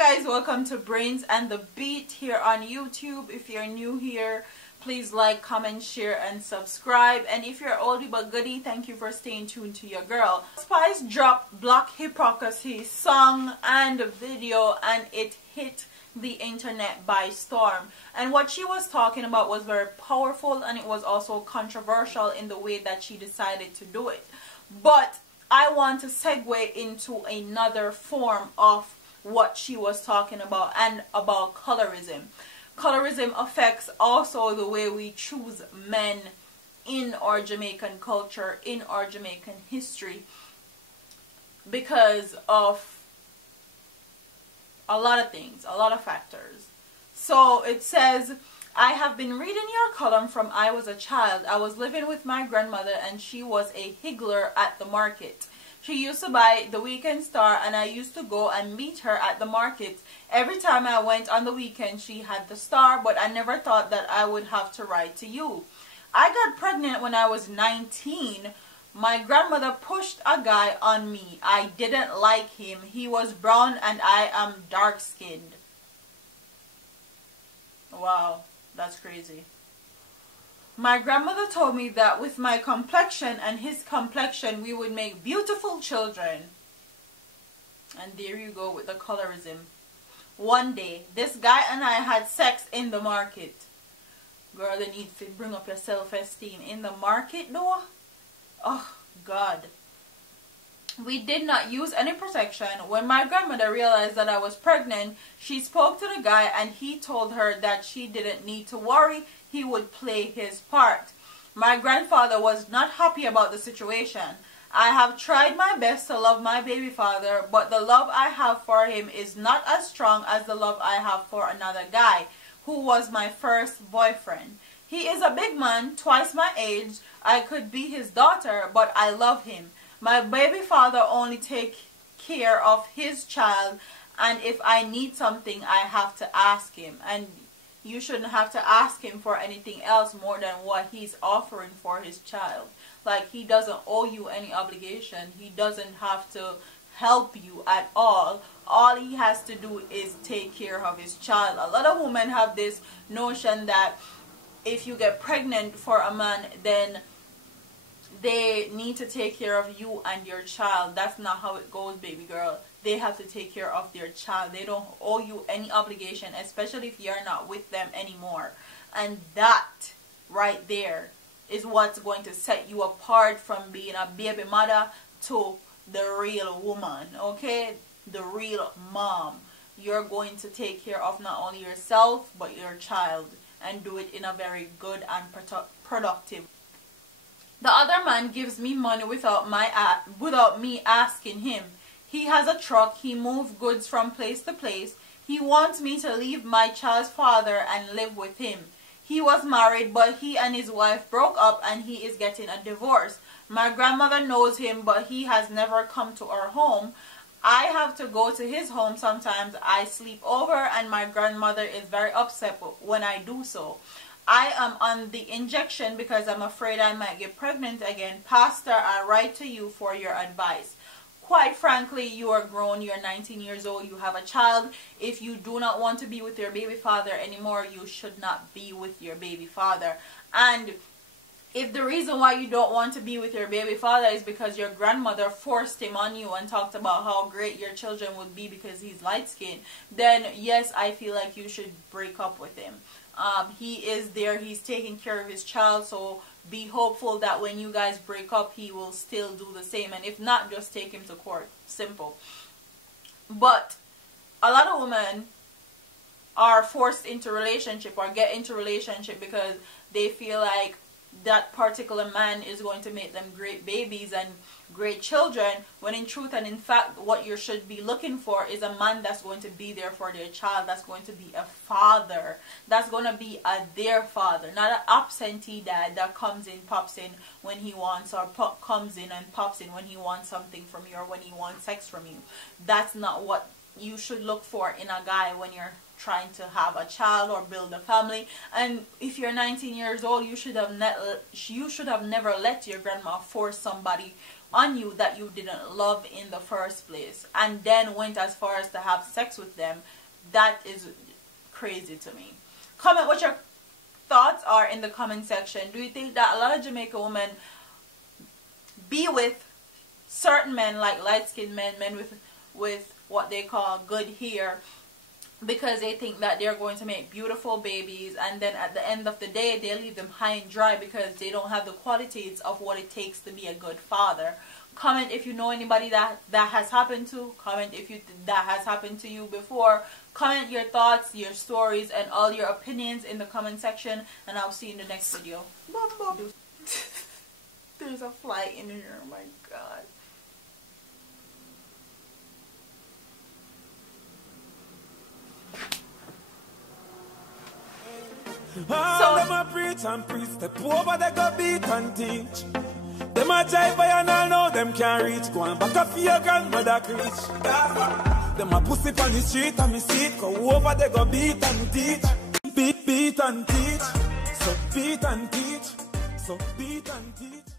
guys, welcome to Brains and the Beat here on YouTube. If you're new here, please like, comment, share, and subscribe. And if you're oldie but goodie, thank you for staying tuned to your girl. Spice dropped Black Hypocrisy song and video, and it hit the internet by storm. And what she was talking about was very powerful, and it was also controversial in the way that she decided to do it. But I want to segue into another form of what she was talking about, and about colorism. Colorism affects also the way we choose men in our Jamaican culture, in our Jamaican history, because of a lot of things, a lot of factors. So it says, I have been reading your column from I was a child. I was living with my grandmother, and she was a higgler at the market. She used to buy the Weekend Star, and I used to go and meet her at the market. Every time I went on the weekend, she had the Star, but I never thought that I would have to write to you. I got pregnant when I was 19. My grandmother pushed a guy on me. I didn't like him. He was brown and I am dark-skinned. Wow, that's crazy. My grandmother told me that with my complexion and his complexion, we would make beautiful children. And there you go with the colorism. One day, this guy and I had sex in the market. Girl, you need to bring up your self-esteem. In the market though? Oh, God. We did not use any protection. When my grandmother realized that I was pregnant, she spoke to the guy and he told her that she didn't need to worry. He would play his part. My grandfather was not happy about the situation. I have tried my best to love my baby father, but the love I have for him is not as strong as the love I have for another guy who was my first boyfriend. He is a big man, twice my age. I could be his daughter, but I love him. My baby father only takes care of his child, and if I need something, I have to ask him. And you shouldn't have to ask him for anything else more than what he's offering for his child. Like, he doesn't owe you any obligation. He doesn't have to help you at all. All he has to do is take care of his child. A lot of women have this notion that if you get pregnant for a man, then they need to take care of you and your child. That's not how it goes, baby girl. They have to take care of their child. They don't owe you any obligation, especially if you're not with them anymore. And that right there is what's going to set you apart from being a baby mother to the real woman, okay? The real mom. You're going to take care of not only yourself, but your child, and do it in a very good and productive. The other man gives me money without me asking him. He has a truck. He moves goods from place to place. He wants me to leave my child's father and live with him. He was married, but he and his wife broke up, and he is getting a divorce. My grandmother knows him, but he has never come to our home. I have to go to his home sometimes. I sleep over, and my grandmother is very upset when I do so. I am on the injection because I'm afraid I might get pregnant again. Pastor, I write to you for your advice. Quite frankly, you are grown. You're 19 years old. You have a child. If you do not want to be with your baby father anymore, you should not be with your baby father. And if the reason why you don't want to be with your baby father is because your grandmother forced him on you and talked about how great your children would be because he's light-skinned, then yes, I feel like you should break up with him. He is there. He's taking care of his child, so be hopeful that when you guys break up, he will still do the same. And if not, just take him to court. Simple. But a lot of women are forced into relationship or get into relationship because they feel like that particular man is going to make them great babies and great children, when in truth and in fact what you should be looking for is a man that's going to be there for their child, that's going to be a father, that's going to be their father, not an absentee dad that comes in, pops in when he wants, or comes in and pops in when he wants something from you or when he wants sex from you. That's not what you should look for in a guy when you're trying to have a child or build a family. And if you're 19 years old, you should have never let your grandma force somebody on you that you didn't love in the first place, and then went as far as to have sex with them. That is crazy to me. Comment what your thoughts are in the comment section. Do you think that a lot of Jamaican women be with certain men, like light-skinned men, with what they call good hair, because they think that they're going to make beautiful babies, and then at the end of the day they leave them high and dry because they don't have the qualities of what it takes to be a good father? Comment if you know anybody that has happened to. Comment if that has happened to you before. Comment your thoughts, your stories, and all your opinions in the comment section, and I'll see you in the next video. There's a fly in here, oh my god. So them a preach and preach, step over they go beat and teach. Them a jive by and all know them can't reach. Go on back up for your grandmother preach. Them a pussy on the street and me see it. Go over they go beat and teach. Beat and teach. So beat and teach. So beat and teach.